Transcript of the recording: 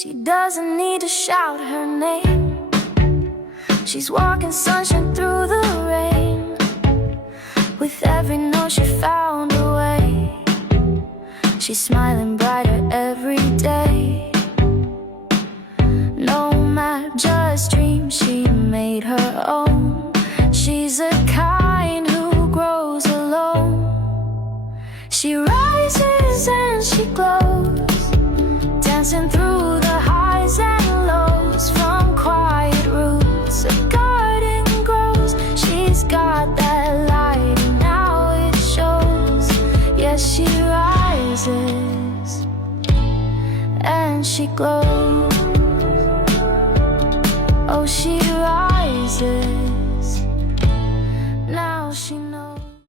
She doesn't need to shout her name. She's walking sunshine through the rain. With every note she found a way. She's smiling brighter every day. No map, just dreams she made her own. She's a kind who grows alone. She rises and she glows, dancing through the highs and lows. From quiet roots a garden grows. She's got that light and now it shows. Yes, she rises and she glows. Oh, she rises